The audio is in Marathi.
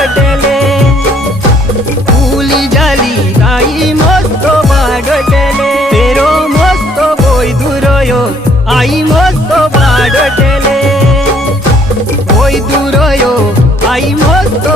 बागटेले फुली जाली आई मस्त बागटेले तेरो मस्त बोई दुरोयो आई मस्त बागटेले बोई दुरोयो आई मस्त